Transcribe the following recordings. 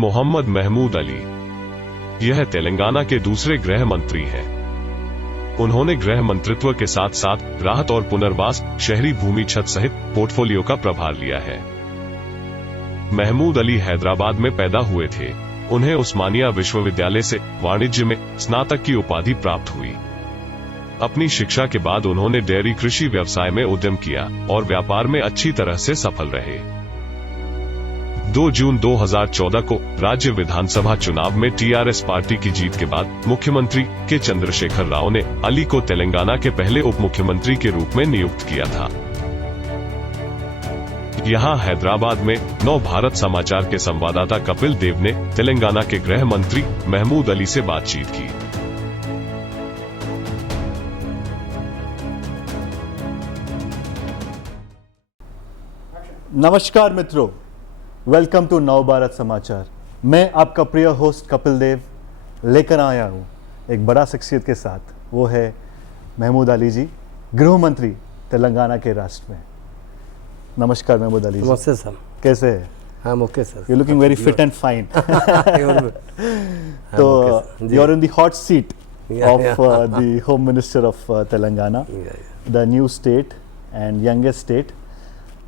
मोहम्मद महमूद अली। यह तेलंगाना के दूसरे गृह मंत्री हैं। उन्होंने गृह मंत्रित्व के साथ साथ राहत और पुनर्वास, शहरी भूमि छत सहित पोर्टफोलियो का प्रभार लिया है। महमूद अली हैदराबाद में पैदा हुए थे। उन्हें उस्मानिया विश्वविद्यालय से वाणिज्य में स्नातक की उपाधि प्राप्त हुई। अपनी शिक्षा के बाद उन्होंने डेयरी कृषि व्यवसाय में उद्यम किया और व्यापार में अच्छी तरह से सफल रहे। 2 जून 2014 को राज्य विधानसभा चुनाव में टीआरएस पार्टी की जीत के बाद मुख्यमंत्री के चंद्रशेखर राव ने अली को तेलंगाना के पहले उप मुख्यमंत्री के रूप में नियुक्त किया था। यहां हैदराबाद में नव भारत समाचार के संवाददाता कपिल देव ने तेलंगाना के गृह मंत्री महमूद अली से बातचीत की। नमस्कार मित्रों, वेलकम टू नव भारत समाचार। मैं आपका प्रिय होस्ट कपिल देव लेकर आया हूँ एक बड़ा शख्सियत के साथ। वो है महमूद अली जी, गृह मंत्री तेलंगाना के राष्ट्र में। नमस्कार महमूद अली जी। नमस्ते सर। कैसे है? I'm okay sir. You're looking very fit and fine. So you're in the hot seat of the Home Minister of Telangana, the new state and youngest state.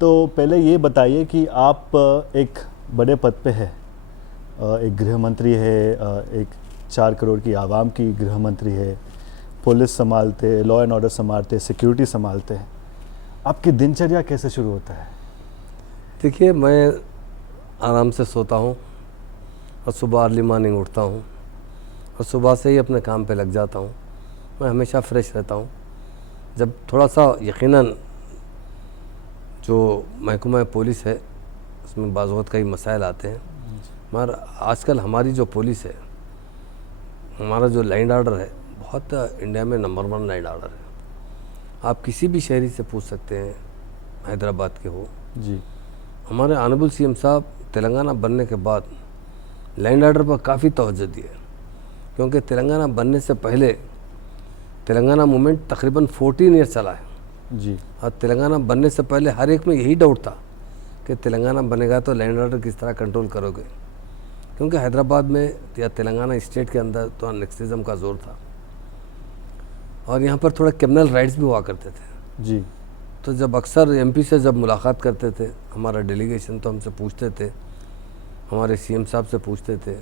तो पहले ये बताइए कि आप एक बड़े पद पे है, एक गृह मंत्री है, एक 4 करोड़ की आवाम की गृह मंत्री है, पुलिस संभालते, लॉ एंड ऑर्डर संभालते, सिक्योरिटी संभालते हैं। आपकी दिनचर्या कैसे शुरू होता है? देखिए, मैं आराम से सोता हूँ और सुबह अर्ली मॉर्निंग उठता हूँ और सुबह से ही अपने काम पे लग जाता हूँ। मैं हमेशा फ्रेश रहता हूँ। जब थोड़ा सा यकीनन जो महकमा पुलिस है उसमें बाज़ वक़्त कई मसाइल आते हैं, मगर आजकल हमारी जो पुलिस है, हमारा जो लैंड ऑर्डर है, बहुत इंडिया में नंबर 1 लैंड ऑर्डर है। आप किसी भी शहरी से पूछ सकते हैं, हैदराबाद के हो जी। हमारे ऑनरेबल सीएम साहब तेलंगाना बनने के बाद लैंड ऑर्डर पर काफ़ी तवज्जो दी है, क्योंकि तेलंगाना बनने से पहले तेलंगाना मूवमेंट तकरीबन 14 ईयर चला है जी। और तेलंगाना बनने से पहले हर एक में यही डाउट था कि तेलंगाना बनेगा तो लैंड ऑर्डर किस तरह कंट्रोल करोगे, क्योंकि हैदराबाद में या तेलंगाना स्टेट के अंदर तो नेक्सटिज्म का जोर था और यहाँ पर थोड़ा क्रिमिनल राइट्स भी हुआ करते थे जी। तो जब अक्सर एमपी से जब मुलाकात करते थे हमारा डेलीगेशन, तो हमसे पूछते थे, हमारे सीएम साहब से पूछते थे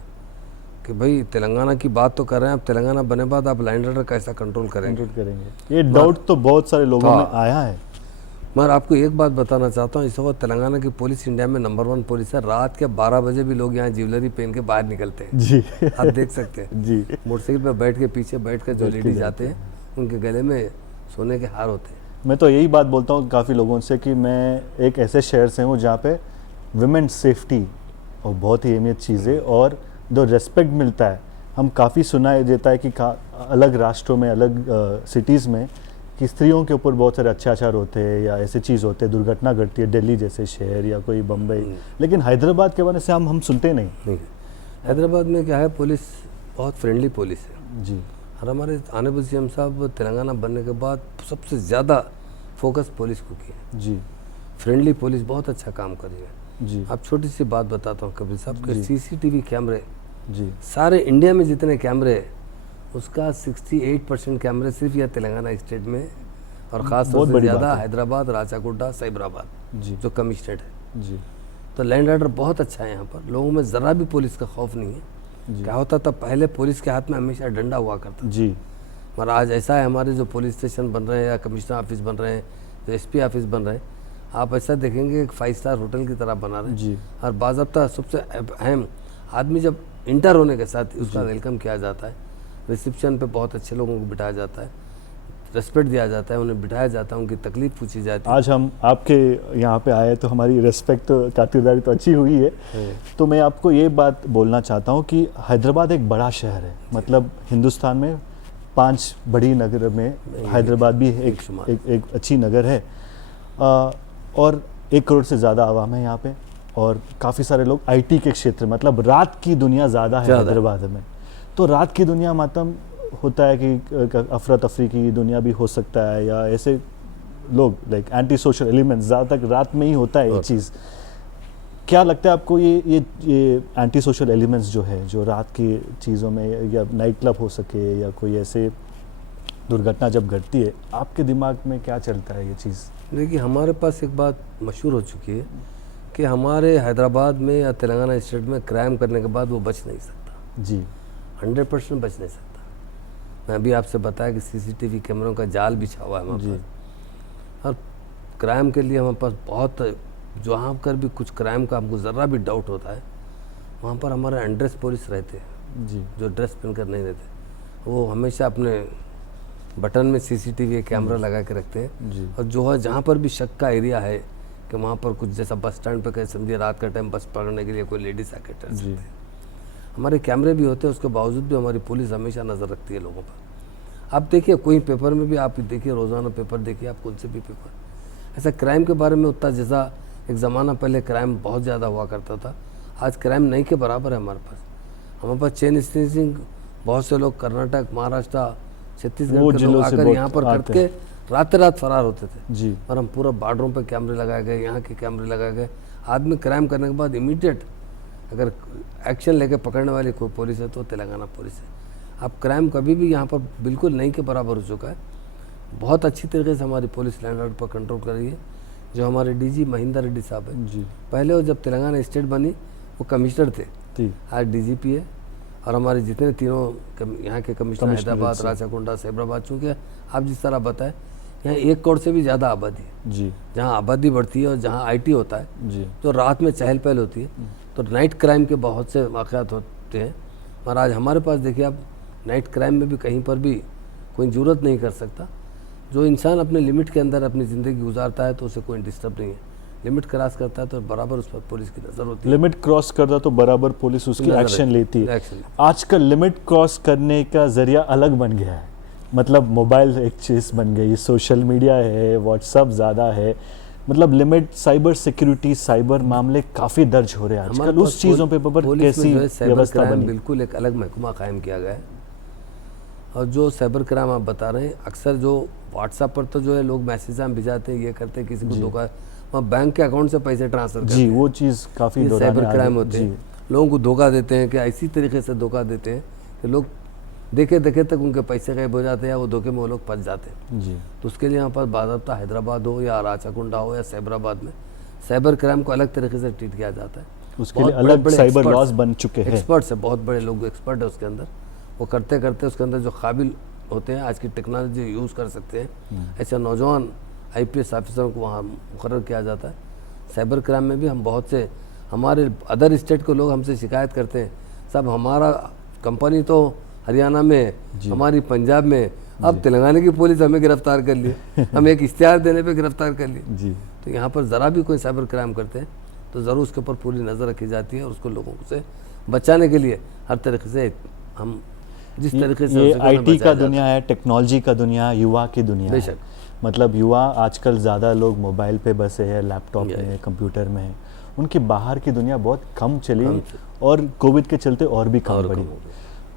कि भाई तेलंगाना की बात तो कर रहे हैं, आप तेलंगाना बने बाद आप लैंड ऑर्डर कैसा कंट्रोल करेंगे। ये डाउट तो बहुत सारे लोगों में आया है। मगर आपको एक बात बताना चाहता हूँ, इस वक्त तेलंगाना की पुलिस इंडिया में नंबर 1 पुलिस है। रात के 12 बजे भी लोग यहाँ ज्वेलरी पहन के बाहर निकलते हैं जी। आप देख सकते हैं जी। मोटरसाइकिल पर बैठ के पीछे बैठ कर जो लेडीज जाते हैं उनके गले में सोने के हार होते हैं। मैं तो यही बात बोलता हूँ काफ़ी लोगों से कि मैं एक ऐसे शहर से हूँ जहाँ पे विमेन सेफ्टी और बहुत ही अहमियत चीज़ है और जो रेस्पेक्ट मिलता है, हम काफ़ी सुनाई देता है कि अलग राष्ट्रों में, अलग सिटीज़ में कि स्त्रियों के ऊपर बहुत सारे अत्याचार होते हैं या ऐसे चीज़ होते हैं, दुर्घटना घटती है दिल्ली जैसे शहर या कोई बम्बई, लेकिन हैदराबाद के बारे से हम सुनते नहीं। हैदराबाद में क्या है, पुलिस बहुत फ्रेंडली पुलिस है जी। और हमारे ऑनरेबल सीएम साहब तेलंगाना बनने के बाद सबसे ज़्यादा फोकस पुलिस को किया जी। फ्रेंडली पुलिस बहुत अच्छा काम कर रही है जी। आप छोटी सी बात बताता हूँ कपिल साहब के सीसीटीवी कैमरे जी। सारे इंडिया में जितने कैमरे हैं उसका 68% कैमरे सिर्फ यह तेलंगाना स्टेट में और ख़ास तौर से ज़्यादा हैदराबाद, राचाकोटा, साइबराबाद जी। जो कम स्टेट है। जी। तो लैंड ऑर्डर बहुत अच्छा है यहाँ पर, लोगों में ज़रा भी पुलिस का खौफ नहीं है। क्या होता था पहले, पुलिस के हाथ में हमेशा डंडा हुआ करता जी। मगर आज ऐसा है, हमारे जो पुलिस स्टेशन बन रहे हैं या कमिश्नर ऑफिस बन रहे हैं, जो एसपी ऑफिस बन रहे हैं, आप ऐसा देखेंगे एक 5 स्टार होटल की तरह बना रहे हैं जी। और बाज़ाब्ता सबसे अहम आदमी जब इंटर होने के साथ उसका वेलकम किया जाता है, रिसेप्शन पे बहुत अच्छे लोगों को बिठाया जाता है, रेस्पेक्ट दिया जाता है, उन्हें बिठाया जाता है, उनकी तकलीफ पूछी जाती है। आज हम आपके यहाँ पे आए तो हमारी रेस्पेक्ट तो खातिरदारी तो अच्छी हुई है। तो मैं आपको ये बात बोलना चाहता हूँ कि हैदराबाद एक बड़ा शहर है, मतलब हिंदुस्तान में 5 बड़ी नगर में हैदराबाद भी एक अच्छी नगर है और 1 करोड़ से ज़्यादा आवाम है यहाँ पे और काफ़ी सारे लोग आईटी के क्षेत्र, मतलब रात की दुनिया ज़्यादा है हैदराबाद में। तो रात की दुनिया मातम होता है कि अफरा तफरी की दुनिया भी हो सकता है या ऐसे लोग लाइक एंटी सोशल एलिमेंट्स ज़्यादातर रात में ही होता है ये चीज़। क्या लगता है आपको ये एंटी सोशल एलिमेंट्स जो है, जो रात की चीज़ों में या नाइट क्लब हो सके या कोई ऐसे दुर्घटना जब घटती है, आपके दिमाग में क्या चलता है ये चीज़? देखिए, हमारे पास एक बात मशहूर हो चुकी है कि हमारे हैदराबाद में या तेलंगाना स्टेट में क्राइम करने के बाद वो बच नहीं सकता जी 100% बच नहीं सकता। मैं अभी आपसे बताया कि सीसीटीवी कैमरों का जाल बिछा हुआ है हमारे पास, और क्राइम के लिए हमारे पास बहुत, जहाँ कर भी कुछ क्राइम का हमको ज़रा भी डाउट होता है वहाँ पर हमारे अनड्रेस पुलिस रहते हैं जी जो ड्रेस पहन कर नहीं रहते। वो हमेशा अपने बटन में सीसीटीवी कैमरा लगा के रखते हैं, जी और जो है जहाँ पर भी शक का एरिया है कि वहाँ पर कुछ, जैसा बस स्टैंड पर कहीं समझिए रात का टाइम बस पकड़ने के लिए कोई लेडीज आके टहल सकते जी हैं, हमारे कैमरे भी होते हैं, उसके बावजूद भी हमारी पुलिस हमेशा नज़र रखती है लोगों पर। आप देखिए कोई पेपर में भी आप देखिए, रोज़ाना पेपर देखिए, आप कौन से भी पेपर, ऐसा क्राइम के बारे में उतना, जैसा एक ज़माना पहले क्राइम बहुत ज़्यादा हुआ करता था, आज क्राइम नहीं के बराबर है हमारे पास चेन स्नैचिंग, बहुत से लोग कर्नाटक, महाराष्ट्र, छत्तीसगढ़ के लोग आकर यहाँ पर करके रात फरार होते थे जी और हम पूरा बॉर्डरों पे कैमरे लगाए गए, यहाँ के कैमरे लगाए गए। आदमी क्राइम करने के बाद इमीडिएट अगर एक्शन लेके पकड़ने वाली कोई पुलिस है तो तेलंगाना पुलिस है। अब क्राइम कभी भी यहाँ पर बिल्कुल नहीं के बराबर हो चुका है। बहुत अच्छी तरीके से हमारी पुलिस लैंड ऑर्डर पर कंट्रोल कर रही है। जो हमारे डीजी महिंदर रेड्डी साहब है, जी पहले वो जब तेलंगाना स्टेट बनी वो कमिश्नर थे, जी आज डीजीपी है। और हमारे जितने तीनों यहाँ के कमिश्नर हैदराबाद, राचाकुंडा, सैबराबाद, चूँकि आप जिस तरह बताएं यहाँ 1 करोड़ से भी ज़्यादा आबादी है, जी जहाँ आबादी बढ़ती है और जहाँ आईटी होता है, जी तो रात में चहल पहल होती है, तो नाइट क्राइम के बहुत से वाक़यात होते हैं। और आज हमारे पास देखिए आप नाइट क्राइम में भी कहीं पर भी कोई ज़रूरत नहीं कर सकता। जो इंसान अपने लिमिट के अंदर अपनी ज़िंदगी गुजारता है तो उसे कोई डिस्टर्ब नहीं है, लिमिट क्रॉस करता है तो बराबर उस पर पुलिस की नज़र होती है। लिमिट क्रॉस करता तो बराबर पुलिस उसकी नज़र एक्शन लेती है। एक्शन। आजकल लिमिट क्रॉस करने का जरिया अलग बन गया है, मतलब मोबाइल एक चीज़ बन गई, सोशल मीडिया है, व्हाट्सअप ज़्यादा है, मतलब लिमिट, साइबर सिक्योरिटी, साइबर मामले काफ़ी दर्ज हो रहे हैं आजकल। उस चीज़ों पे पर कैसी व्यवस्था बनी? बिल्कुल एक अलग महकमा कायम किया गया है। और जो साइबर क्राइम आप बता रहे हैं, अक्सर जो व्हाट्सएप पर तो जो है लोग मैसेज हम भिजाते हैं, ये करते हैं, किसी को धोखा, वहाँ बैंक के अकाउंट से पैसे ट्रांसफर करते जी, हैं, वो चीज़ काफ़ी ये साइबर क्राइम होते हैं। लोगों को धोखा देते हैं कि इसी तरीके से धोखा देते हैं कि लोग देखे देखे तक उनके पैसे गायब हो जाते हैं या वो धोखे में वो लोग फंस जाते हैं। जी तो उसके लिए यहाँ पर बाज़ाब्ता हैदराबाद हो या राचाकुंडा हो या सैबराबाद में साइबर क्राइम को अलग तरीके से ट्रीट किया जाता है। उसके लिए अलग साइबर लॉज बन चुके हैं। एक्सपर्ट्स है, बहुत बड़े लोग एक्सपर्ट है उसके अंदर। वो करते करते उसके अंदर जो काबिल होते हैं, आज की टेक्नोलॉजी यूज़ कर सकते हैं, ऐसे नौजवान IPS ऑफिसरों को वहाँ मुकर्रर किया जाता है। साइबर क्राइम में भी हम बहुत से, हमारे अदर स्टेट के लोग हमसे शिकायत करते हैं, सब हमारा कंपनी तो हरियाणा में है, हमारी पंजाब में है, अब तेलंगाना की पुलिस हमें गिरफ्तार कर लिए, हम एक इश्तिहार देने पे गिरफ्तार कर लिए। जी तो यहाँ पर ज़रा भी कोई साइबर क्राइम करते हैं तो ज़रूर उसके ऊपर पूरी नज़र रखी जाती है और उसको लोगों से बचाने के लिए हर तरीके से हम जिस तरीके से ये हो सके उन्हें IT का बचाया जाता दुनिया है, टेक्नोलॉजी का दुनिया है, युवा की दुनिया है। बेशक। मतलब युवा आजकल ज़्यादा लोग मोबाइल पे बसे हैं, लैपटॉप में है, कंप्यूटर में है, उनकी बाहर की दुनिया बहुत कम चली और कोविड के चलते और भी कम बढ़ी।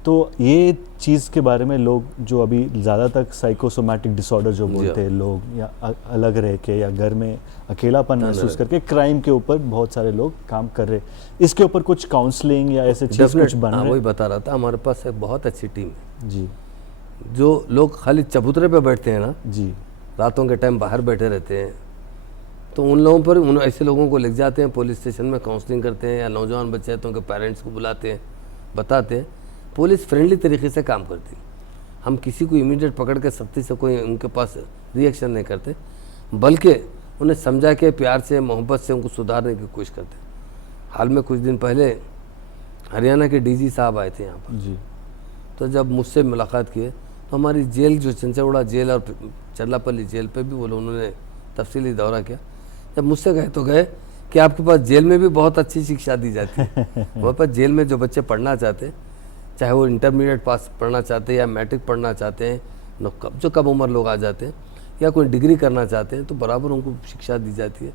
तो ये चीज़ के बारे में लोग जो अभी ज़्यादातर साइकोसोमैटिक डिसऑर्डर जो बोलते हैं लोग, या अलग रह के या घर में अकेलापन महसूस करके क्राइम के ऊपर बहुत सारे लोग काम कर रहे हैं। इसके ऊपर कुछ काउंसलिंग या ऐसे चीज़ कुछ बन रहे हैं? वही बता रहा था, हमारे पास एक बहुत अच्छी टीम है। जी जो लोग खाली चबूतरे पे बैठते हैं ना, जी रातों के टाइम बाहर बैठे रहते हैं, तो उन लोगों पर, उन ऐसे लोगों को ले जाते हैं पुलिस स्टेशन में, काउंसलिंग करते हैं, या नौजवान बच्चे हैं तो उनके पेरेंट्स को बुलाते हैं, बताते हैं। पुलिस फ्रेंडली तरीके से काम करती है। हम किसी को इमीडिएट पकड़ के सख्ती से कोई उनके पास रिएक्शन नहीं करते, बल्कि उन्हें समझा के प्यार से, मोहब्बत से उनको सुधारने की कोशिश करते हैं। हाल में कुछ दिन पहले हरियाणा के DG साहब आए थे यहाँ पर, जी तो जब मुझसे मुलाकात किए तो हमारी जेल, जो चंचौड़ा जेल और चरलापल्ली जेल पे भी वो लोग उन्होंने तफसीली दौरा किया। जब मुझसे गए तो गए कि आपके पास जेल में भी बहुत अच्छी शिक्षा दी जाती है। हमारे पास जेल में जो बच्चे पढ़ना चाहते हैं, चाहे वो इंटरमीडिएट पास पढ़ना चाहते हैं या मैट्रिक पढ़ना चाहते हैं, जो कम उम्र लोग आ जाते हैं, या कोई डिग्री करना चाहते हैं, तो बराबर उनको शिक्षा दी जाती है।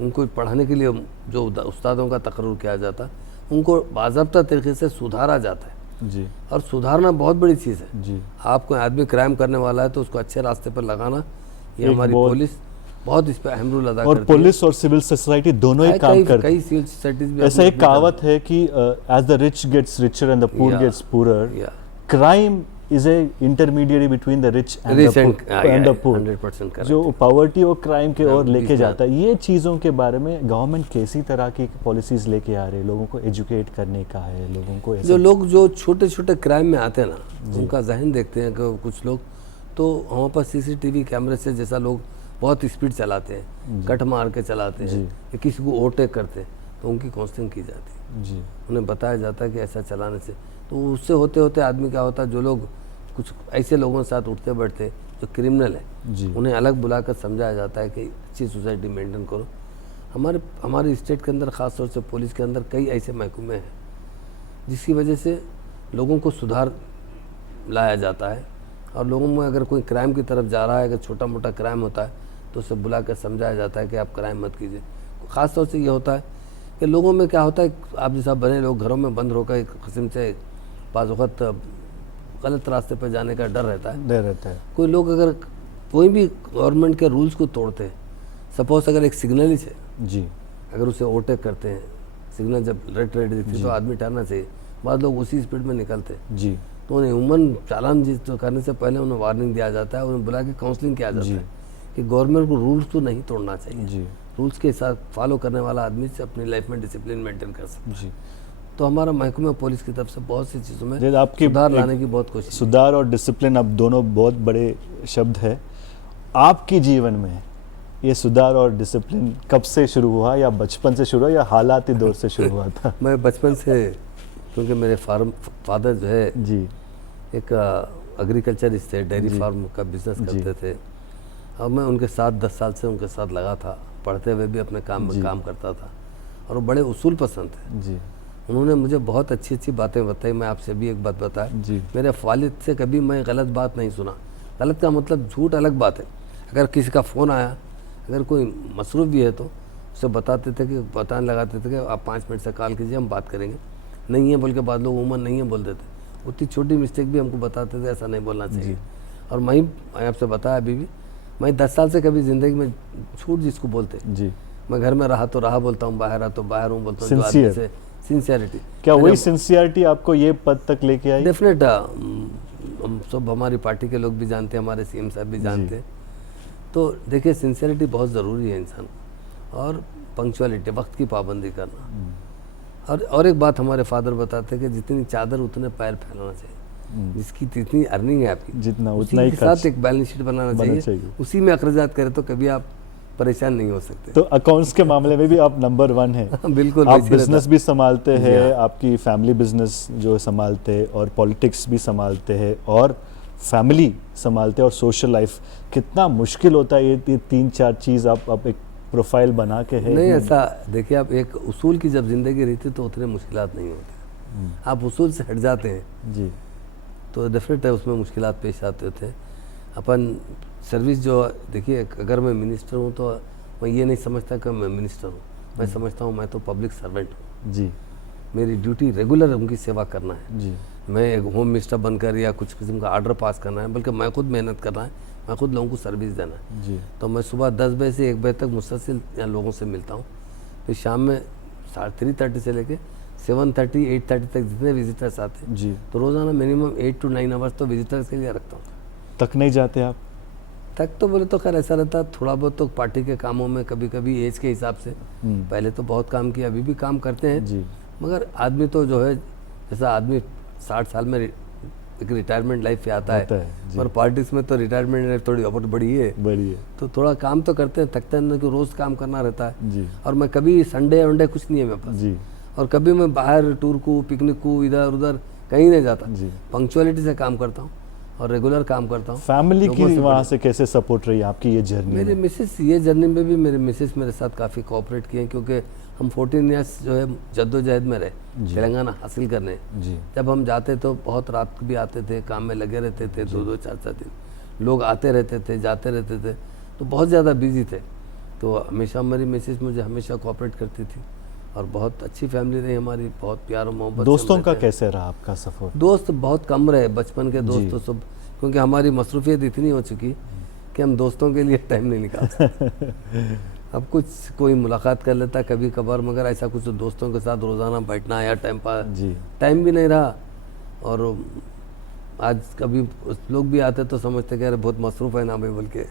उनको पढ़ाने के लिए जो उस्तादों का तकर्रुर किया जाता है, उनको बाज़ाब्ता तरीके से सुधारा जाता है। जी और सुधारना बहुत बड़ी चीज़ है। जी आप कोई आदमी क्राइम करने वाला है तो उसको अच्छे रास्ते पर लगाना, ये एक हमारी बहुत पुलिस बहुत इस पर अहम रोल अदा और करती है। पुलिस और सिविल सोसाइटी दोनों ही काम करते कई हैं। सिविल सोसाइटीज भी ऐसा अपनी एक अपनी कहावत है कि as the rich gets richer and the poor Yeah. Gets poor, Yeah. Crime is a intermediate between the rich and the poor. 100% correct। जो पावर्टी और क्राइम के और बीच लेके में जाता है, ये चीज़ों के बारे में गवर्नमेंट कैसी तरह की पॉलिसीज लेके आ रही है? लोगों को एजुकेट करने का है, लोगों को जो लोग जो छोटे छोटे क्राइम में आते हैं ना, उनका जहन देखते हैं कि कुछ लोग तो हमारे पास सीसीटीवी कैमरे से जैसा लोग बहुत स्पीड चलाते हैं, कट मार के चलाते हैं या किसी को ओवरटेक करते हैं, तो उनकी काउंसलिंग की जाती है। जी उन्हें बताया जाता है कि ऐसा चलाने से, तो उससे होते होते आदमी क्या होता है, जो लोग कुछ ऐसे लोगों के साथ उठते बैठते जो क्रिमिनल है, जी उन्हें अलग बुलाकर समझाया जाता है कि अच्छी सोसाइटी मेंटेन करो। हमारे स्टेट के अंदर ख़ास तौर से पुलिस के अंदर कई ऐसे महकमे हैं जिसकी वजह से लोगों को सुधार लाया जाता है, और लोगों में अगर कोई क्राइम की तरफ जा रहा है, अगर छोटा मोटा क्राइम होता है तो उसे बुलाकर समझाया जाता है कि आप क्राइम मत कीजिए। ख़ास तौर से ये होता है कि लोगों में क्या होता है, आप जैसा बने लोग घरों में बंद होकर एक किस्म से बाज़ वक़्त गलत रास्ते पर जाने का डर रहता है। डर रहता है। कोई लोग अगर कोई भी गवर्नमेंट के रूल्स को तोड़ते हैं, सपोज अगर एक सिग्नलिस्ट है, जी अगर उसे ओवरटेक करते हैं, सिग्नल जब रेड दिखती है तो आदमी टरना चाहिए, बाद लोग उसी स्पीड में निकलते हैं, जी तो उन्हें उमन चालान करने से पहले उन्हें वार्निंग दिया जाता है, उन्हें बुला के काउंसलिंग किया जाता है कि गवर्नमेंट को रूल्स तो नहीं तोड़ना चाहिए, जी रूल्स के साथ फॉलो करने वाला आदमी से अपनी लाइफ में डिसिप्लिन मेंटेन कर सकता है। जी। तो हमारा महकमा पुलिस की तरफ से बहुत सी चीज़ों में जैसे आपकी सुधार लाने की बहुत कोशिश है। सुधार और डिसिप्लिन अब दोनों बहुत बड़े शब्द है। आपके जीवन में ये सुधार और डिसिप्लिन कब से शुरू हुआ, या बचपन से शुरू हुआ, या हालाती दौर से शुरू हुआ था? मैं बचपन से, क्योंकि मेरे फादर जो है जी एक एग्रीकल्चर से डेयरी फार्म का बिजनेस करते थे, और मैं उनके साथ 10 साल से उनके साथ लगा था, पढ़ते हुए भी अपने काम में काम करता था, और वो बड़े उसूल पसंद थे। जी उन्होंने मुझे बहुत अच्छी अच्छी बातें बताई। मैं आपसे भी एक बात बताया, जी मेरे वालिद से कभी मैं गलत बात नहीं सुना। गलत का मतलब झूठ अलग बात है। अगर किसी का फ़ोन आया, अगर कोई मसरूफ़ भी है तो उसे बताते थे कि बताने लगाते थे कि आप 5 मिनट से कॉल कीजिए, हम बात करेंगे। नहीं है बोल के बाद लोग उमर नहीं है बोल देते। उतनी छोटी मिस्टेक भी हमको बताते थे, ऐसा नहीं बोलना चाहिए। और मैं आपसे बताया अभी भी, मैं 10 साल से कभी ज़िंदगी में झूठ जिसको बोलते, जी। मैं घर में रहा तो रहा बोलता हूँ, बाहर रहा तो बाहर हूँ बोलता हूँ। जो Sincere। आदमी से सिंसियरिटी, क्या वही सिंसियरिटी आपको ये पद तक लेके आई? डेफिनेट हम सब, हमारी पार्टी के लोग भी जानते हैं, हमारे सीएम साहब भी जानते हैं। तो देखिए, सिंसियरिटी बहुत ज़रूरी है इंसान, और पंक्चुअलिटी, वक्त की पाबंदी करना। और एक बात हमारे फादर बताते हैं कि जितनी चादर उतने पैर फैलाना चाहिए, जिसकी जितनी अर्निंग है आपकी, जितना उसी उतना ही के खर्च साथ एक बैलेंस शीट बनाना चाहिए। उसी में अखराजात करें तो कभी आप परेशान नहीं हो सकते। तो अकाउंट्स के मामले में भी आप नंबर 1 है। बिल्कुल, आप वैसे रहता बिजनेस भी संभालते जी हैं, हाँ। आपकी फैमिली बिजनेस जो संभालते हैं, और पॉलिटिक्स भी संभालते हैं, और फैमिली संभालते हैं, और सोशल लाइफ। कितना मुश्किल होता है ये 3-4 चीज़ आप एक प्रोफाइल बना के है। नहीं, ऐसा देखिए, आप एक उसूल की जब ज़िंदगी रहती तो उतने मुश्किलात नहीं होते। आप उसूल से हट जाते हैं जी तो डेफिनेट है उसमें मुश्किलात पेश आते थे। अपन सर्विस जो, देखिए, अगर मैं मिनिस्टर हूँ तो मैं ये नहीं समझता कि मैं मिनिस्टर हूँ, मैं समझता हूँ मैं तो पब्लिक सर्वेंट हूँ। जी मेरी ड्यूटी रेगुलर उनकी सेवा करना है। जी मैं एक होम मिनिस्टर बनकर या कुछ किस्म का आर्डर पास करना है, बल्कि मैं खुद मेहनत करना है, मैं खुद लोगों को सर्विस देना है। जी। तो मैं सुबह 10 बजे से 1 बजे तक मुसलसल यहाँ लोगों से मिलता हूँ। फिर शाम में 3:30 से लेके 7:30, 8:30 तक जितने विजिटर्स आते हैं, जी। तो रोज़ाना मिनिमम 8 to 9 आवर्स तो विजिटर्स के लिए रखता हूँ। तक नहीं जाते आप? तक तो बोले तो खैर ऐसा रहता है, थोड़ा बहुत तो पार्टी के कामों में कभी कभी एज के हिसाब से, पहले तो बहुत काम किया, अभी भी काम करते हैं। जी। मगर आदमी तो जो है, जैसा आदमी 60 साल में एक रिटायरमेंट लाइफ पे आता है, जी। पर पार्टीज में तो रिटायरमेंट लाइफ थोड़ी बहुत बड़ी है, तो थोड़ा काम तो करते हैं, थकते हैं कि रोज़ काम करना रहता है। जी। और मैं कभी संडे वनडे कुछ नहीं है मेरे पास जी। और कभी मैं बाहर टूर को, पिकनिक को, इधर उधर कहीं नहीं जाता। जी। पंक्चुअलिटी से काम करता हूँ और रेगुलर काम करता हूँ। फैमिली की वहाँ से कैसे सपोर्ट रही आपकी ये जर्नी? मेरे मिसेस, ये जर्नी में भी मेरे मिसेस मेरे साथ काफ़ी कोऑपरेट किए हैं, क्योंकि हम 14 ईयर्स जो है जद्दोजहद में रहे तेलंगाना हासिल करने। जी। जब हम जाते तो बहुत रात भी आते थे, काम में लगे रहते थे, 2-2, 4-4 दिन लोग आते रहते थे, जाते रहते थे, तो बहुत ज़्यादा बिजी थे। तो हमेशा मेरी मिसेस मुझे हमेशा कोऑपरेट करती थी, और बहुत अच्छी फैमिली रही हमारी, बहुत प्यार और मोहब्बत। दोस्तों का कैसे रहा आपका सफ़र? दोस्त बहुत कम रहे, बचपन के दोस्त तो सब, क्योंकि हमारी मसरूफियत इतनी हो चुकी कि हम दोस्तों के लिए टाइम नहीं निकाल सकते। अब कुछ कोई मुलाकात कर लेता कभी कभार, मगर ऐसा कुछ तो दोस्तों के साथ रोज़ाना बैठना या टाइम पास, जी टाइम भी नहीं रहा। और आज कभी लोग भी आते तो समझते कि अरे बहुत मसरूफ़ है ना भाई, बोल के।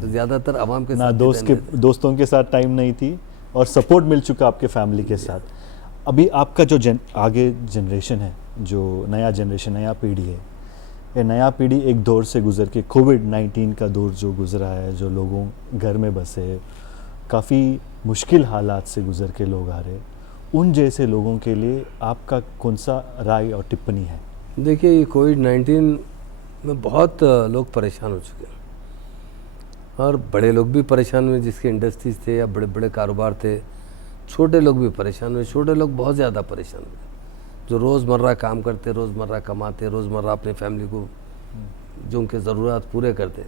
तो ज़्यादातर आवाम के ना साथ दोस्तों के साथ टाइम नहीं थी और सपोर्ट मिल चुका आपके फैमिली के साथ। अभी आपका जो आगे जनरेशन है, जो नया जनरेशन, नया पीढ़ी है, ये नया पीढ़ी एक दौर से गुजर के कोविड-19 का दौर जो गुजरा है, जो लोगों घर में बसे, काफ़ी मुश्किल हालात से गुजर के लोग आ रहे, उन जैसे लोगों के लिए आपका कौन सा राय और टिप्पणी है? देखिए, ये कोविड-19 में बहुत लोग परेशान हो चुके हैं, और बड़े लोग भी परेशान हुए जिसके इंडस्ट्रीज थे या बड़े बड़े कारोबार थे। छोटे लोग भी परेशान हुए, छोटे लोग बहुत ज़्यादा परेशान हुए, जो रोज़मर्रा काम करते, रोज़मर्रा कमाते, रोज़मर्रा अपनी फैमिली को जो उनके ज़रूरत पूरे करते,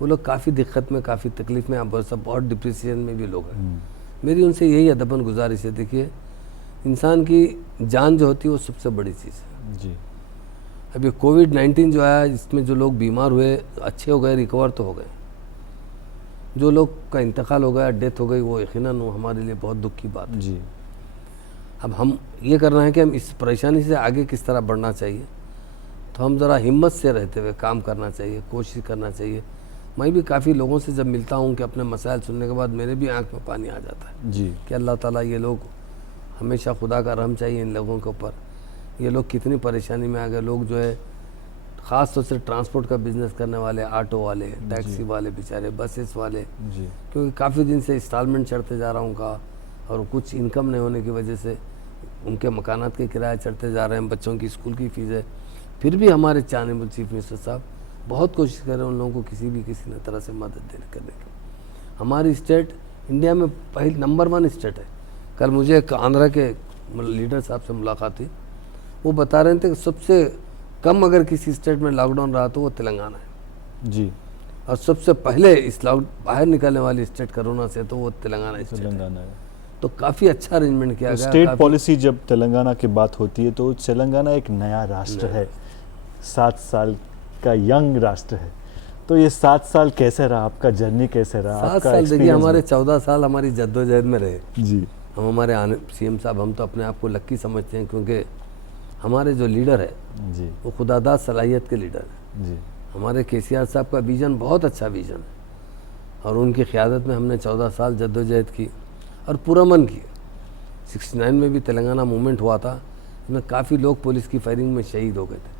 वो लोग काफ़ी दिक्कत में, काफ़ी तकलीफ़ में, अब सब बहुत डिप्रेशन में भी लोग हैं। मेरी उनसे यही अदबन गुजारिश है, देखिए इंसान की जान जो होती है वो सबसे बड़ी चीज़ है जी। अब ये कोविड-19 जो आया, इसमें जो लोग बीमार हुए, अच्छे हो गए, रिकवर तो हो गए, जो लोग का इंतकाल हो गया, डेथ हो गई, वो यकीनन वो हमारे लिए बहुत दुख की बात है जी। अब हम ये करना है कि हम इस परेशानी से आगे किस तरह बढ़ना चाहिए, तो हम ज़रा हिम्मत से रहते हुए काम करना चाहिए, कोशिश करना चाहिए। मैं भी काफ़ी लोगों से जब मिलता हूँ कि अपने मसाइल सुनने के बाद मेरे भी आंख में पानी आ जाता है जी। कि अल्लाह ताला, ये लोग हमेशा खुदा का रहम चाहिए इन लोगों के ऊपर। ये लोग कितनी परेशानी में आ गए, लोग जो है ख़ास तौर से ट्रांसपोर्ट का बिज़नेस करने वाले, ऑटो वाले, टैक्सी वाले, बेचारे बसेस वाले, जी। क्योंकि काफ़ी दिन से इंस्टॉलमेंट चढ़ते जा रहा हूँ उनका, और कुछ इनकम नहीं होने की वजह से उनके मकानात के किराए चढ़ते जा रहे हैं, बच्चों की स्कूल की फ़ीस है। फिर भी हमारे चाहने चीफ मिनिस्टर साहब बहुत कोशिश कर रहे हैं उन लोगों को किसी न तरह से मदद देने करने की। हमारी स्टेट इंडिया में पहली नंबर 1 स्टेट है। कल मुझे एक आंध्रा के लीडर साहब से मुलाकात हुई, वो बता रहे थे कि सबसे कम अगर किसी स्टेट में लॉकडाउन रहा तो वो तेलंगाना है जी। और सबसे पहले इस बाहर निकलने वाली स्टेट कोरोना से तो वो तेलंगाना स्टेट है। तेलंगाना है। तो काफ़ी अच्छा अरेंजमेंट किया गया। स्टेट पॉलिसी जब तेलंगाना की बात होती है तो तेलंगाना एक नया राष्ट्र है, 7 साल का यंग राष्ट्र है। तो ये 7 साल कैसे रहा, आपका जर्नी कैसे रहा? 7 आपका साल देखिए, experience हमारे में? 14 साल हमारी जद्दोजहद में रहे। जी। हम हमारे सीएम साहब, हम तो अपने आप को लक्की समझते हैं, क्योंकि हमारे जो लीडर है जी। वो खुदादाद सलाहियत के लीडर हैं। जी। हमारे केसीआर साहब का विज़न बहुत अच्छा विज़न है, और उनकी क़यादत में हमने 14 साल जद्दोजहद की और पुरअमन की। 69 में भी तेलंगाना मूवमेंट हुआ था, इसमें काफ़ी लोग पुलिस की फायरिंग में शहीद हो गए थे।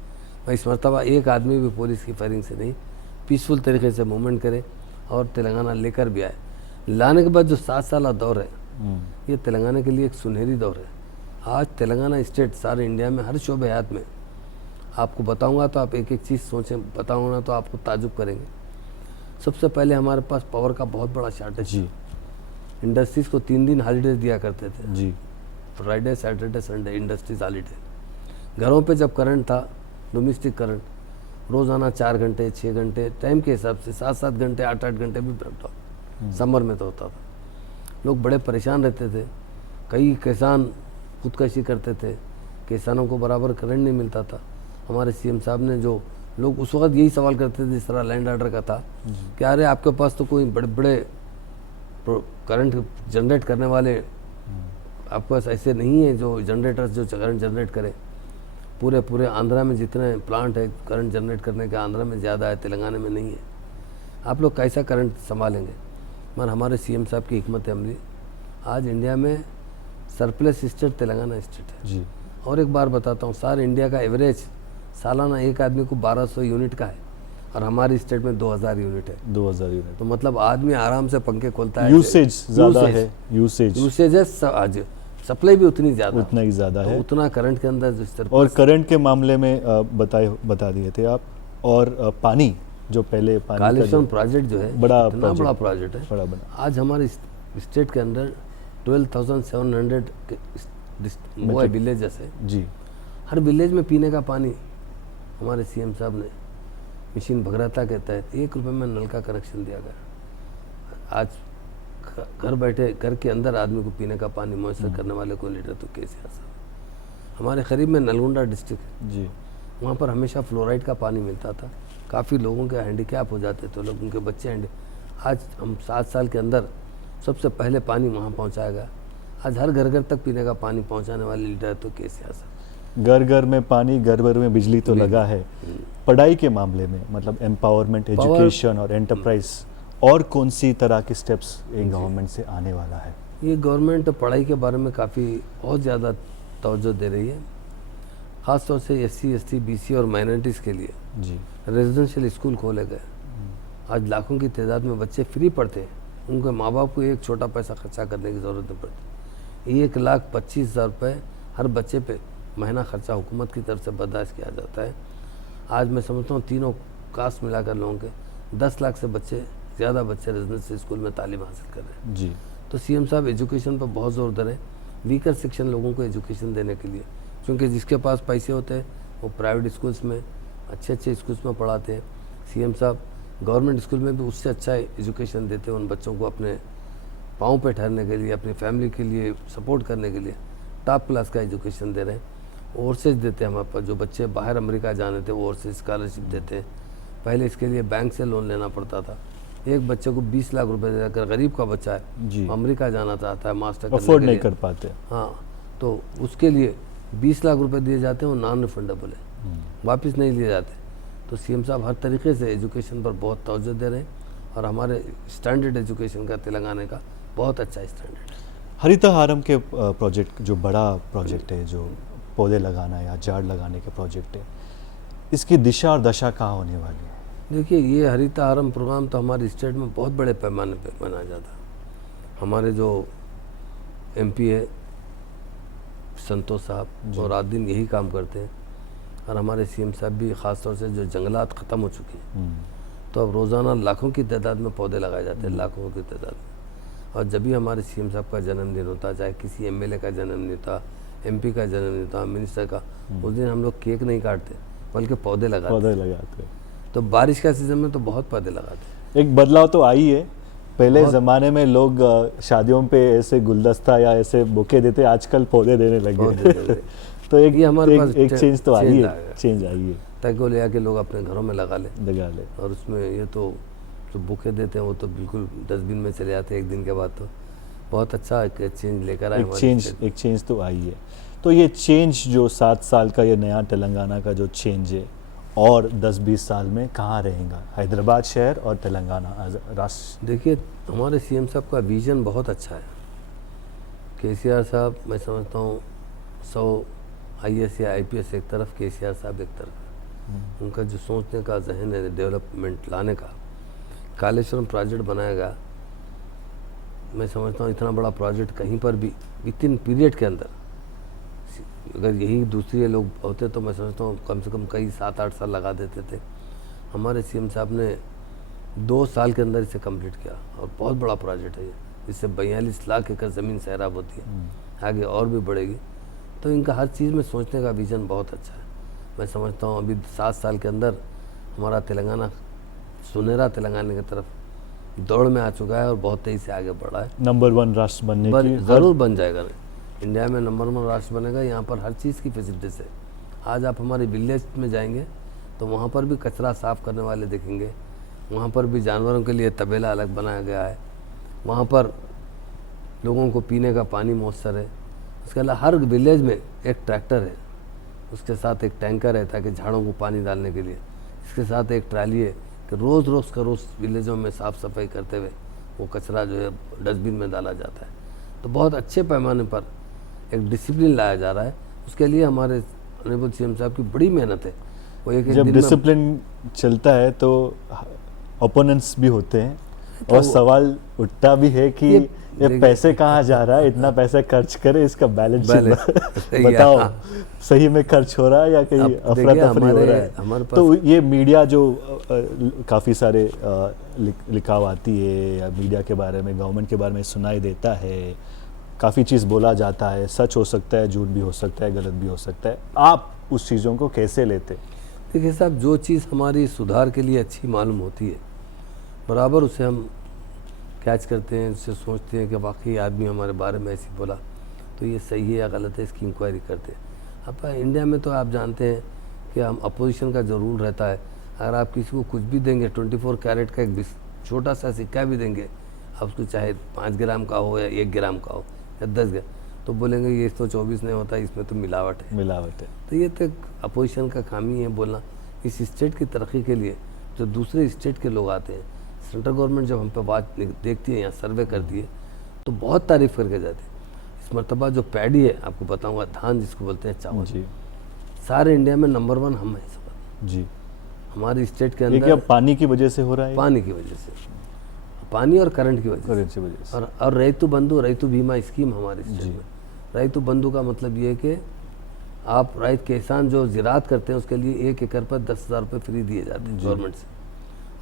मैं इस मरतबा एक आदमी भी पुलिस की फायरिंग से नहीं, पीसफुल तरीके से मूवमेंट करे और तेलंगाना लेकर भी आए। लाने के बाद जो 7 साल दौर है, ये तेलंगाना के लिए एक सुनहरी दौर है। आज तेलंगाना स्टेट सारे इंडिया में हर शोबे हयात में, आपको बताऊंगा तो आप एक एक चीज़ सोचें, बताऊंगा ना तो आपको ताजुब करेंगे। सबसे पहले हमारे पास पावर का बहुत बड़ा शॉर्टेज जी। इंडस्ट्रीज़ को 3 दिन हॉलीडेज दिया करते थे, जी। Friday, Saturday, Sunday industries holiday. घरों पे जब करंट था, डोमेस्टिक करंट, रोज़ाना 4 घंटे 6 घंटे टाइम के हिसाब से 7-7 घंटे 8-8 घंटे भी ब्रेकडाउन समर में तो होता था। लोग बड़े परेशान रहते थे, कई किसान खुदकशी करते थे, किसानों को बराबर करंट नहीं मिलता था। हमारे सीएम साहब ने, जो लोग उस वक्त यही सवाल करते थे जिस तरह लैंड ऑर्डर का था कि अरे आपके पास तो कोई बड़े बड़े करंट जनरेट करने वाले आपके पास ऐसे नहीं है जो जनरेटर्स जो करंट जनरेट करें। पूरे आंध्रा में जितने प्लांट है करंट जनरेट करने के, आंध्रा में ज़्यादा है, तेलंगाना में नहीं है। आप लोग कैसा करंट संभालेंगे? मगर हमारे सीएम साहब की हिकमत अमली, आज इंडिया में सरप्लस स्टेट तेलंगाना स्टेट है जी। और एक बार बताता हूँ, सारे इंडिया का एवरेज सालाना एक आदमी को 1200 यूनिट का है, और हमारी स्टेट में 2000 यूनिट है। 2000 यूनिट। तो मतलब आदमी आराम से पंखे खोलता है। यूसेज ज़्यादा है। यूसेज है, आज सप्लाई भी उतनी ज़्यादा, उतना ही ज़्यादा है। उतना करंट के अंदर जिस तरह। और करंट के मामले में बता दिए थे आप। और पानी जो पहले पानी का कालेश्वरम प्रोजेक्ट जो है, बड़ा इतना बड़ा प्रोजेक्ट है, बड़ा बना। आज हमारे स्टेट के अंदर 12,700 वो है विलेजेस है। जी। हर विलेज में पीने का पानी हमारे सीएम साहब ने मिशन भगीरथा के तहत 1 रुपये में नल का कनेक्शन दिया गया। आज घर बैठे घर के अंदर आदमी को पीने का पानी मुयसर करने वाले को लीडर तो केसीआर साहब। हमारे करीब में नलगुंडा डिस्ट्रिक्ट है जी। वहाँ पर हमेशा फ्लोराइड का पानी मिलता था, काफ़ी लोगों के हैंडीकैप हो जाते थे लोग, उनके बच्चे आज हम 7 साल के अंदर सबसे पहले पानी वहाँ पहुँचाया गया। आज हर घर घर तक पीने का पानी पहुँचाने वाले लीडर तो केसीआर साहब। घर घर में पानी, घर घर में बिजली तो लगा है। पढ़ाई के मामले में मतलब एम्पावरमेंट, एजुकेशन और एंटरप्राइज, और कौन सी तरह के स्टेप्स एक गवर्नमेंट से आने वाला है? ये गवर्नमेंट पढ़ाई के बारे में काफ़ी बहुत ज़्यादा तवज्जो दे रही है। ख़ासतौर से SC, ST, BC और माइनॉरिटीज़ के लिए जी, रेजिडेंशियल स्कूल खोले गए। आज लाखों की तादाद में बच्चे फ्री पढ़ते हैं, उनके माँ बाप को एक छोटा पैसा खर्चा करने की ज़रूरत नहीं पड़ती। 1,25,000 रुपये हर बच्चे पे महीना खर्चा हुकूमत की तरफ से बर्दाश्त किया जाता है। आज मैं समझता हूँ तीनों कास्ट मिलाकर लोगों के 10 लाख से ज़्यादा बच्चे रेजिडेंशियल स्कूल में तालीम हासिल कर रहे हैं। जी, तो CM साहब एजुकेशन पर बहुत ज़ोर दे रहे हैं, वीकर सेक्शन लोगों को एजुकेशन देने के लिए, क्योंकि जिसके पास पैसे होते हैं वो प्राइवेट स्कूल्स में अच्छे स्कूल्स में पढ़ाते हैं। CM साहब गवर्नमेंट स्कूल में भी उससे अच्छा एजुकेशन देते हैं उन बच्चों को, अपने पाँव पे ठहरने के लिए, अपनी फैमिली के लिए सपोर्ट करने के लिए टॉप क्लास का एजुकेशन दे रहे हैं। ओवरसीज देते हैं हमारे पास, जो बच्चे बाहर अमेरिका जाने थे ओवरसीज स्कॉलरशिप देते हैं। पहले इसके लिए बैंक से लोन लेना पड़ता था, एक बच्चे को 20 लाख रुपए देकर, गरीब का बच्चा है जी, अमेरिका जाना चाहता है मास्टर करने अफोर्ड के नहीं लिए, कर पाते। हाँ, तो उसके लिए 20 लाख रुपए दिए जाते हैं, वो नॉन रिफंडेबल है, वापस नहीं लिए जाते। तो CM साहब हर तरीके से एजुकेशन पर बहुत तवज्जो दे रहे हैं, और हमारे स्टैंडर्ड एजुकेशन का तेलंगाना का बहुत अच्छा स्टैंडर्ड है। हरितहारम के प्रोजेक्ट, जो बड़ा प्रोजेक्ट है, जो पौधे लगाना या झाड़ लगाने के प्रोजेक्ट है, इसकी दिशा और दशा कहाँ होने वाली है? देखिए, ये हरितहारम प्रोग्राम तो हमारे स्टेट में बहुत बड़े पैमाने पे मनाया जाता है। हमारे जो MP है संतोष साहब और रात दिन यही काम करते हैं, और हमारे CM साहब भी ख़ास तौर से जो जंगलात ख़त्म हो चुके हैं, तो अब रोज़ाना लाखों की तादाद में पौधे लगाए जाते हैं, लाखों की तादाद में। और जब भी हमारे CM साहब का जन्मदिन होता, चाहे किसी MLA का जन्मदिन होता, MP का जन्मदिन होता, मिनिस्टर का, उस दिन हम लोग केक नहीं काटते बल्कि पौधे लगाते। पौधे लगाते हैं। तो बारिश का सीज़न में तो बहुत पौधे लगाते हैं। एक बदलाव तो आई है। पहले ज़माने में लोग शादियों पे ऐसे गुलदस्ता या ऐसे बुके देते, आजकल पौधे देने लगे। तो एक ये हमारे पास एक चेंज तो आई है, आएगा। चेंज आई है, ताकि वो ले आके लोग अपने घरों में लगा लें। लगा ले। और उसमें ये तो जो बुके देते हैं वो तो बिल्कुल डस्टबिन में चले जाते हैं एक दिन के बाद। तो बहुत अच्छा एक चेंज लेकर आए हमारे स्टेट में। एक चेंज तो आई है। तो ये चेंज जो 7 साल का ये नया तेलंगाना का जो चेंज है, और 10-20 साल में कहाँ रहेगा हैदराबाद शहर और तेलंगाना राष्ट्र? देखिए, हमारे CM साहब का विज़न बहुत अच्छा है। KCR साहब, मैं समझता हूँ 100 IAS या IPS एक तरफ, KCR साहब एक तरफ। उनका जो सोचने का जहन है, डेवलपमेंट लाने का, कालेश्वरम प्रोजेक्ट बनाया गया। मैं समझता हूँ इतना बड़ा प्रोजेक्ट कहीं पर भी विद इन पीरियड के अंदर, अगर यही दूसरे लोग होते तो मैं समझता हूँ कम से कम कई 7-8 साल लगा देते थे। हमारे CM साहब ने 2 साल के अंदर इसे कंप्लीट किया, और बहुत बड़ा प्रोजेक्ट है ये, इससे 42 लाख एकड़ ज़मीन सैराब होती है, आगे और भी बढ़ेगी। तो इनका हर चीज़ में सोचने का विज़न बहुत अच्छा है। मैं समझता हूँ अभी 7 साल के अंदर हमारा तेलंगाना सुनहरा तेलंगाना की तरफ दौड़ में आ चुका है, और बहुत तेज़ी से आगे बढ़ा है। नंबर 1 राष्ट्र बनने की ज़रूर बन जाएगा। इंडिया में नंबर 1 राष्ट्र बनेगा। यहाँ पर हर चीज़ की फैसिलिटीज है। आज आप हमारे विलेज में जाएंगे तो वहाँ पर भी कचरा साफ़ करने वाले देखेंगे, वहाँ पर भी जानवरों के लिए तबेला अलग बनाया गया है, वहाँ पर लोगों को पीने का पानी मौसर है। उसके अलावा हर विलेज में एक ट्रैक्टर है, उसके साथ एक टैंकर है ताकि झाड़ों को पानी डालने के लिए, इसके साथ एक ट्राली है कि रोज़ विलेजों में साफ़ सफाई करते हुए वो कचरा जो है डस्टबिन में डाला जाता है। तो बहुत अच्छे पैमाने पर एक डिसिप्लिन लाया जा रहा है। उसके लिए हमारे ऑनरेबल CM साहब की बड़ी मेहनत है। वो एक जब डिसिप्लिन चलता है तो ओपोनेंट्स भी होते हैं, और सवाल उठता भी है कि ये पैसे कहाँ जा रहा है, इतना पैसा खर्च करे, इसका बैलेंस बताओ, सही में खर्च हो रहा है या कहीं अफरा तफरी हो रहा है। तो ये मीडिया जो काफ़ी सारे लिखाव आती है, या मीडिया के बारे में, गवर्नमेंट के बारे में सुनाई देता है, काफ़ी चीज़ बोला जाता है, सच हो सकता है, झूठ भी हो सकता है, गलत भी हो सकता है। आप उस चीज़ों को कैसे लेते? देखिए साहब, जो चीज़ हमारी सुधार के लिए अच्छी मालूम होती है, बराबर उसे हम कैच करते हैं, उससे सोचते हैं कि वाकई आदमी हमारे बारे में ऐसी बोला तो ये सही है या गलत है, इसकी इंक्वायरी करते हैं। अब इंडिया में तो आप जानते हैं कि हम अपोजिशन का जो रूल रहता है, अगर आप किसी को कुछ भी देंगे 24 कैरेट का एक छोटा सा सिक्का भी देंगे, आप उसको चाहे 5 ग्राम का हो या 1 ग्राम का हो या 10 ग्राम, तो बोलेंगे ये तो 24 नहीं होता, इसमें तो मिलावट है। मिलावट है। तो ये तो एक अपोजिशन का खामी है बोलना। इस स्टेट की तरक्की के लिए जो दूसरे स्टेट के लोग आते हैं, सेंट्रल गवर्नमेंट जब हम पे बात देखती है, यहाँ सर्वे करती है, तो बहुत तारीफ करके जाती है। इस मरतबा जो पैडी है, आपको बताऊंगा, धान जिसको बोलते हैं चावल, जी सारे इंडिया में नंबर 1 हम हैं इस वक्त। जी। हमारी स्टेट के ये अंदर क्या पानी की वजह से हो रहा है? पानी की वजह से, पानी और करंट की वजह से। करंट की वजह से। और रैतु बंधु, रैतु बीमा स्कीम हमारे स्टेट जी। में। रैतु बंधु का मतलब ये है कि आप राइत किसान जो ज़राअत करते हैं उसके लिए 1 एकड़ पर 10,000 रुपये फ्री दिए जाते हैं गवर्नमेंट से,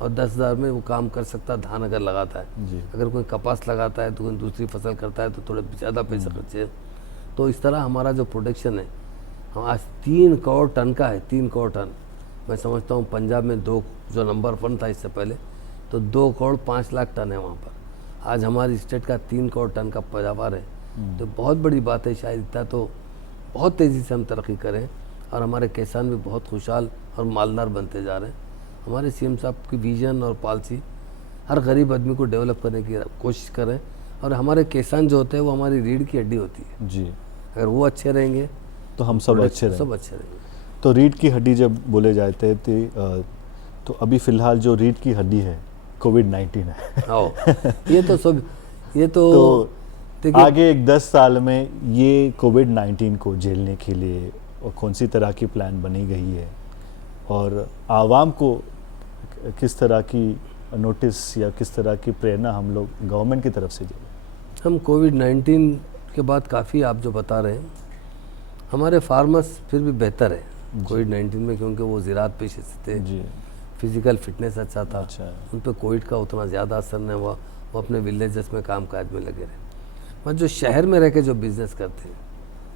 और 10,000 में वो काम कर सकता है। धान अगर लगाता है, जी। अगर कोई कपास लगाता है तो कोई दूसरी फसल करता है तो थोड़े ज़्यादा पैसा खर्चे। तो इस तरह हमारा जो प्रोडक्शन है, हम आज 3 करोड़ टन का है, 3 करोड़ टन। मैं समझता हूँ पंजाब में 2 जो नंबर 1 था इससे पहले, तो 2 करोड़ 5 लाख टन है वहाँ पर। आज हमारी स्टेट का 3 करोड़ टन का पैदावार है, तो बहुत बड़ी बात है। शायद इतना तो बहुत तेज़ी से हम तरक्की करें और हमारे किसान भी बहुत खुशहाल और मालदार बनते जा रहे हैं। हमारे सीएम साहब की विजन और पॉलिसी हर गरीब आदमी को डेवलप करने की कोशिश करें, और हमारे किसान जो होते हैं वो हमारी रीढ़ की हड्डी होती है। जी। अगर वो अच्छे रहेंगे तो हम सब अच्छे रहेंगे। सब अच्छे रहेंगे। तो रीढ़ की हड्डी जब बोले जाते थे, तो अभी फिलहाल जो रीढ़ की हड्डी है कोविड-19 है। आओ, ये तो सब, ये तो देखिए, आगे एक 10 साल में ये कोविड-19 को झेलने के लिए और कौन सी तरह की प्लान बनी गई है, और आवाम को किस तरह की नोटिस या किस तरह की प्रेरणा हम लोग गवर्नमेंट की तरफ से दें? हम कोविड-19 के बाद काफ़ी आप जो बता रहे हैं, हमारे फार्मर्स फिर भी बेहतर है कोविड-19 में, क्योंकि वो ज़राअत पेशे से थे, जी। फिजिकल फिटनेस अच्छा था, अच्छा है। उन पर कोविड का उतना ज़्यादा असर नहीं हुआ। वो अपने विलेजेस में काम काज में लगे रहे। पर जो शहर में रह के जो बिज़नेस करते हैं,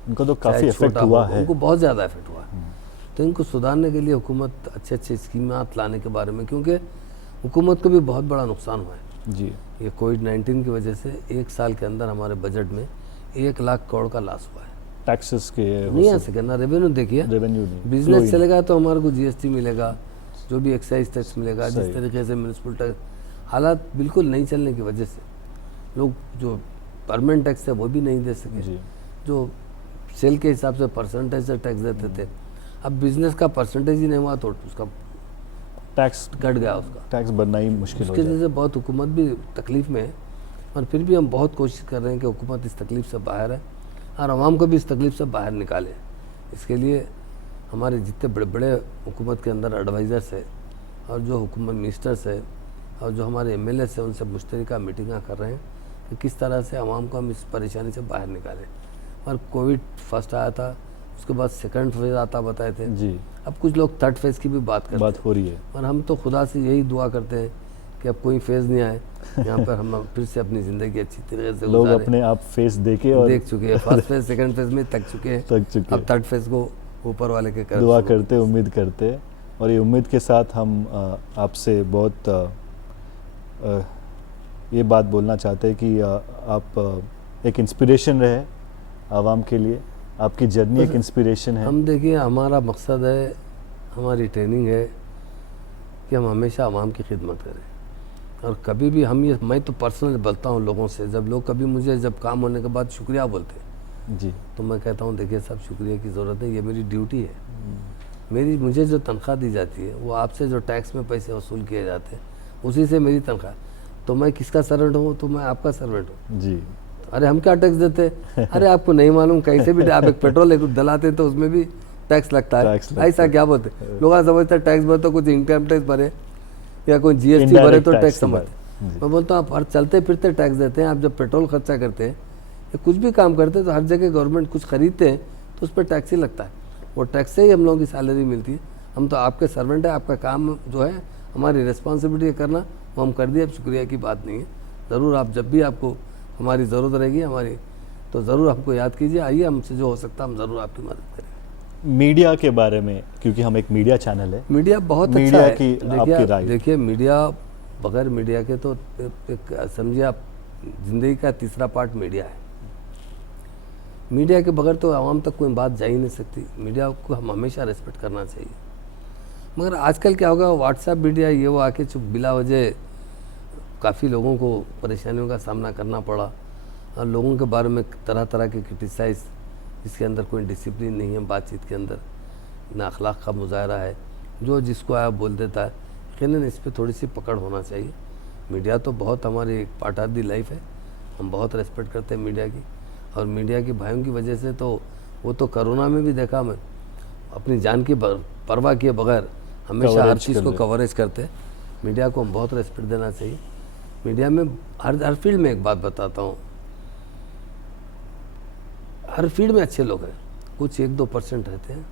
उनको तो चाहे काफ़ी इफेक्ट छोटा हुआ हो, है। उनको बहुत ज़्यादा इफेक्ट हुआ है। तो इनको सुधारने के लिए हुकूमत अच्छे स्कीमात लाने के बारे में, क्योंकि हुकूमत को भी बहुत बड़ा नुकसान हुआ है। जी। ये कोविड-19 की वजह से 1 साल के अंदर हमारे बजट में 1 लाख करोड़ का लॉस हुआ है। टैक्सेस के नहीं आ सके ना, रेवेन्यू देखिए, रेवेन्यू नहीं, बिजनेस चलेगा तो हमारे को जीएसटी मिलेगा, जो भी एक्साइज टैक्स मिलेगा, सही। जिस तरीके से म्यूनसिपल टैक्स, हालात बिल्कुल नहीं चलने की वजह से लोग जो परमानेंट टैक्स है वो भी नहीं दे सके। जी। जो सेल के हिसाब से परसेंटेज से टैक्स देते थे, अब बिजनेस का परसेंटेज ही नहीं हुआ तो उसका टैक्स घट गया, उसका टैक्स भरना ही मुश्किल हो उसके जाए। वजह से बहुत हुकूमत भी तकलीफ में है। और फिर भी हम बहुत कोशिश कर रहे हैं कि हुकूमत इस तकलीफ से बाहर है और आवाम को भी इस तकलीफ से बाहर निकाले। इसके लिए हमारे जितने बड़े बड़े हुकूमत के अंदर एडवाइज़र्स है और जो हुकूमत मिनिस्टर्स है और जो हमारे एमएलए है, उनसे मुश्तरका मीटिंगें कर रहे हैं कि किस तरह से आवाम को हम इस परेशानी से बाहर निकालें। और कोविड फर्स्ट आया था, उसके बाद सेकंड फेज़ आता बताए थे, जी। अब कुछ लोग थर्ड फेज़ की भी बात करते हैं, हो रही है। और हम तो खुदा से यही दुआ करते हैं कि अब कोई फेज़ नहीं आए यहाँ पर, हम फिर से अपनी ज़िंदगी अच्छी तरीके से लोग गुजारें। अपने आप फेस देखे और देख चुके हैं, फर्स्ट फेज़ सेकंड फेज़ में थक चुके हैं, अब थर्ड फेज़ को ऊपर वाले के कर दुआ करते, उम्मीद करते, और ये उम्मीद के साथ हम आपसे बहुत ये बात बोलना चाहते हैं कि आप एक इंस्पिरेशन रहे आवाम के लिए, आपकी जर्नी एक इंस्पिरेशन है। हम देखिए, हमारा मकसद है, हमारी ट्रेनिंग है कि हम हमेशा आवाम की खिदमत करें। और कभी भी हम ये, मैं तो पर्सनल बोलता हूँ लोगों से, जब लोग कभी मुझे जब काम होने के बाद शुक्रिया बोलते हैं जी, तो मैं कहता हूँ देखिए साहब, शुक्रिया की ज़रूरत है, ये मेरी ड्यूटी है। मुझे जो तनख्वाह दी जाती है वो आपसे जो टैक्स में पैसे वसूल किए जाते हैं उसी से मेरी तनख्वाह, तो मैं किसका सर्वेंट हूँ? तो मैं आपका सर्वेंट हूँ जी। अरे हम क्या टैक्स देते हैं? अरे आपको नहीं मालूम, कहीं से भी आप एक पेट्रोल एक डलाते हैं तो उसमें भी टैक्स लगता है। ऐसा क्या बोलते हैं लोग? समझते हैं टैक्स भरे तो कुछ इनकम टैक्स भरे या कोई जीएसटी भरे तो टैक्स समझते। मैं बोलता हूँ आप हर चलते फिरते टैक्स देते हैं। आप जब पेट्रोल खर्चा करते हैं या कुछ भी काम करते हैं तो हर जगह गवर्नमेंट कुछ खरीदते हैं तो उस पर टैक्स ही लगता है, वो टैक्स से ही हम लोगों की सैलरी मिलती है। हम तो आपके सर्वेंट है, आपका काम जो है, हमारी रिस्पॉन्सिबिलिटी करना, वो हम कर दिए, अब शुक्रिया की बात नहीं है। ज़रूर आप जब भी आपको हमारी ज़रूरत रहेगी हमारी, तो ज़रूर हमको याद कीजिए, आइए, हमसे जो हो सकता है हम ज़रूर आपकी मदद करेंगे। मीडिया के बारे में, क्योंकि हम एक मीडिया चैनल है, मीडिया बहुत मीडिया अच्छा की है। आपकी राय? देखिए मीडिया, बगैर मीडिया के तो समझिए आप, ज़िंदगी का तीसरा पार्ट मीडिया है। मीडिया के बगैर तो आवाम तक कोई बात जा ही नहीं सकती। मीडिया को हम हमेशा रेस्पेक्ट करना चाहिए। मगर आजकल क्या होगा, व्हाट्सएप मीडिया ये वो आके चुप बिला वजह काफ़ी लोगों को परेशानियों का सामना करना पड़ा, और लोगों के बारे में तरह तरह के क्रिटिसाइज, इसके अंदर कोई डिसिप्लिन नहीं है बातचीत के अंदर, ना अखलाक का मुजाहरा है, जो जिसको आया बोल देता है। यकीनन इस पर थोड़ी सी पकड़ होना चाहिए। मीडिया तो बहुत हमारी एक पार्ट ऑफ दी लाइफ है, हम बहुत रेस्पेक्ट करते हैं मीडिया की, और मीडिया की भाइयों की वजह से तो वो तो कोरोना में भी देखा मैं, अपनी जान की परवाह किए बगैर हमेशा हर चीज़ को कवरेज करते हैं। मीडिया को हम बहुत रेस्पेक्ट देना चाहिए। मीडिया में हर फील्ड में, एक बात बताता हूँ, हर फील्ड में अच्छे लोग हैं, कुछ 1-2% रहते हैं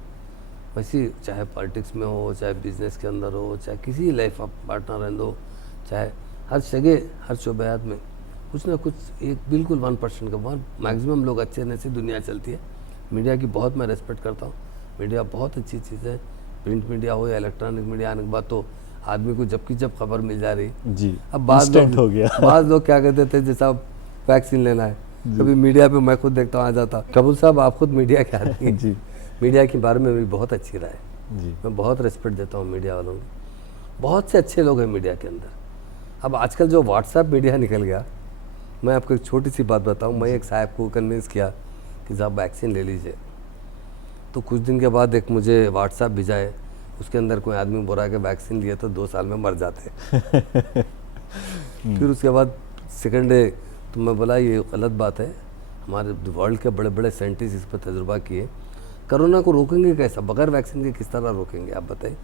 वैसे, चाहे पॉलिटिक्स में हो, चाहे बिजनेस के अंदर हो, चाहे किसी लाइफ ऑफ पार्टनर रहने हो, चाहे हर जगह हर शोबयात में कुछ ना कुछ एक बिल्कुल 1% का बहुत मैक्सिमम लोग अच्छे रहने से दुनिया चलती है। मीडिया की बहुत मैं रेस्पेक्ट करता हूँ। मीडिया बहुत अच्छी चीज़ है, प्रिंट मीडिया हो या इलेक्ट्रॉनिक मीडिया आने के बाद तो आदमी को जब की जब खबर मिल जा रही जी। अब बाद हो गया। बाद लोग क्या कहते थे, जैसा वैक्सीन लेना है, कभी मीडिया पे मैं खुद देखता हूँ आ जाता। कबूल साहब, आप खुद मीडिया के आदमी हैं जी। मीडिया के बारे में भी बहुत अच्छी राय है जी। मैं बहुत रिस्पेक्ट देता हूँ मीडिया वालों को। बहुत से अच्छे लोग हैं मीडिया के अंदर। अब आजकल जो व्हाट्सएप मीडिया निकल गया, मैं आपको एक छोटी सी बात बताऊँ। मैं एक साहब को कन्विंस किया कि साहब वैक्सीन ले लीजिए, तो कुछ दिन के बाद एक मुझे व्हाट्सएप भिजाए, उसके अंदर कोई आदमी बोल रहा है कि वैक्सीन लिए तो 2 साल में मर जाते फिर उसके बाद सेकंड डे तो मैं बोला ये गलत बात है, हमारे वर्ल्ड के बड़े बड़े साइंटिस्ट इस पर तजुर्बा किए, कोरोना को रोकेंगे कैसा, बगैर वैक्सीन के किस तरह रोकेंगे आप बताइए।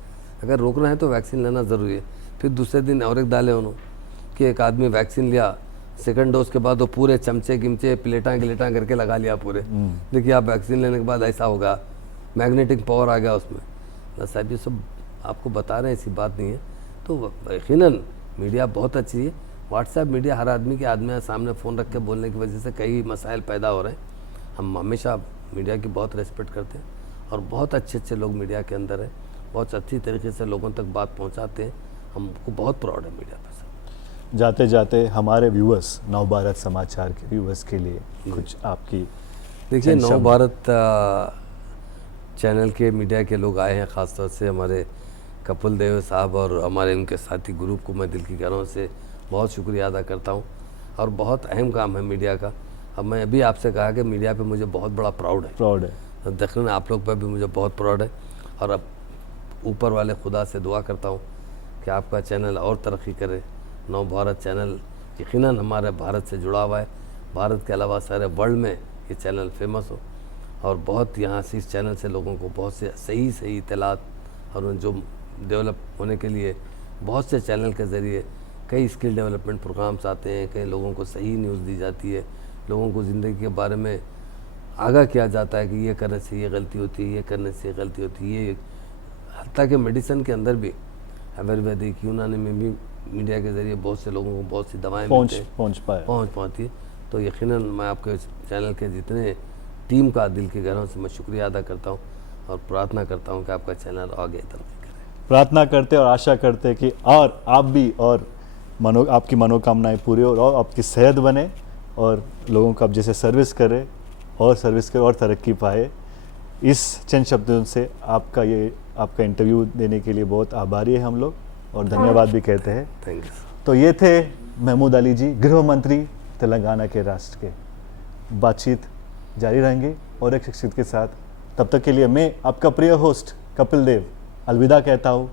अगर रोकना है तो वैक्सीन लेना ज़रूरी है। फिर दूसरे दिन और एक डाले उन्होंने कि एक आदमी वैक्सीन लिया, सेकंड डोज के बाद वो पूरे चमचे गिमचे प्लेटा गिलेटा करके लगा लिया पूरे। देखिए आप वैक्सीन लेने के बाद ऐसा होगा, मैग्नेटिक पावर आ गया उसमें। ना साहब ये सब आपको बता रहे हैं, ऐसी बात नहीं है। तो यकीनन मीडिया बहुत अच्छी है। व्हाट्सएप मीडिया हर आदमी के सामने फ़ोन रख के बोलने की वजह से कई मसाइल पैदा हो रहे हैं। हम हमेशा मीडिया की बहुत रेस्पेक्ट करते हैं, और बहुत अच्छे अच्छे लोग मीडिया के अंदर हैं, बहुत अच्छी तरीके से लोगों तक बात पहुंचाते हैं। हमको बहुत प्राउड है मीडिया पर। जाते जाते हमारे व्यूअर्स, नवभारत समाचार के व्यूअर्स के लिए कुछ आपकी, देखिए नवभारत चैनल के मीडिया के लोग आए हैं, ख़ासतौर से हमारे कपिल देव साहब और हमारे उनके साथी ग्रुप को मैं दिल की गहराइयों से बहुत शुक्रिया अदा करता हूं। और बहुत अहम काम है मीडिया का। अब मैं अभी आपसे कहा कि मीडिया पे मुझे बहुत बड़ा प्राउड है। दखन आप लोग पर भी मुझे बहुत प्राउड है, और अब ऊपर वाले खुदा से दुआ करता हूँ कि आपका चैनल और तरक्की करे। नवभारत चैनल यकीनन हमारे भारत से जुड़ा हुआ है, भारत के अलावा सारे वर्ल्ड में ये चैनल फेमस हो, और बहुत यहाँ से इस चैनल से लोगों को बहुत से सही इत्तलात, और जो डेवलप होने के लिए बहुत से चैनल के ज़रिए कई स्किल डेवलपमेंट प्रोग्राम्स आते हैं, कई लोगों को सही न्यूज़ दी जाती है, लोगों को ज़िंदगी के बारे में आगाह किया जाता है कि ये करने से ये गलती होती है, ये करने से ये गलती होती है। ये हत्ता के मेडिसिन के अंदर भी, आयुर्वेदिक यूनानी में भी मीडिया के ज़रिए बहुत से लोगों को बहुत सी दवाएँ पहुँच पाती है। तो यकीनन मैं आपके चैनल के जितने टीम का दिल के गहराइयों से मैं शुक्रिया अदा करता हूँ, और प्रार्थना करता हूँ कि आपका चैनल आगे तरक्की करे। प्रार्थना करते और आशा करते कि और आप भी, और आपकी मनोकामनाएं पूरी हो, और आपकी सेहत बने, और लोगों को आप जैसे सर्विस करें और तरक्की पाए। इस चंद शब्दों से आपका इंटरव्यू देने के लिए बहुत आभारी है हम लोग, और धन्यवाद भी कहते हैं। Thank you. तो ये थे महमूद अली जी, गृह मंत्री तेलंगाना के राष्ट्र के। बातचीत जारी रहेंगे और एक शख्सियत के साथ। तब तक के लिए मैं आपका प्रिय होस्ट कपिल देव अलविदा कहता हूँ।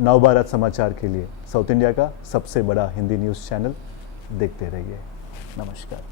नवभारत समाचार के लिए साउथ इंडिया का सबसे बड़ा हिंदी न्यूज़ चैनल देखते रहिए। नमस्कार।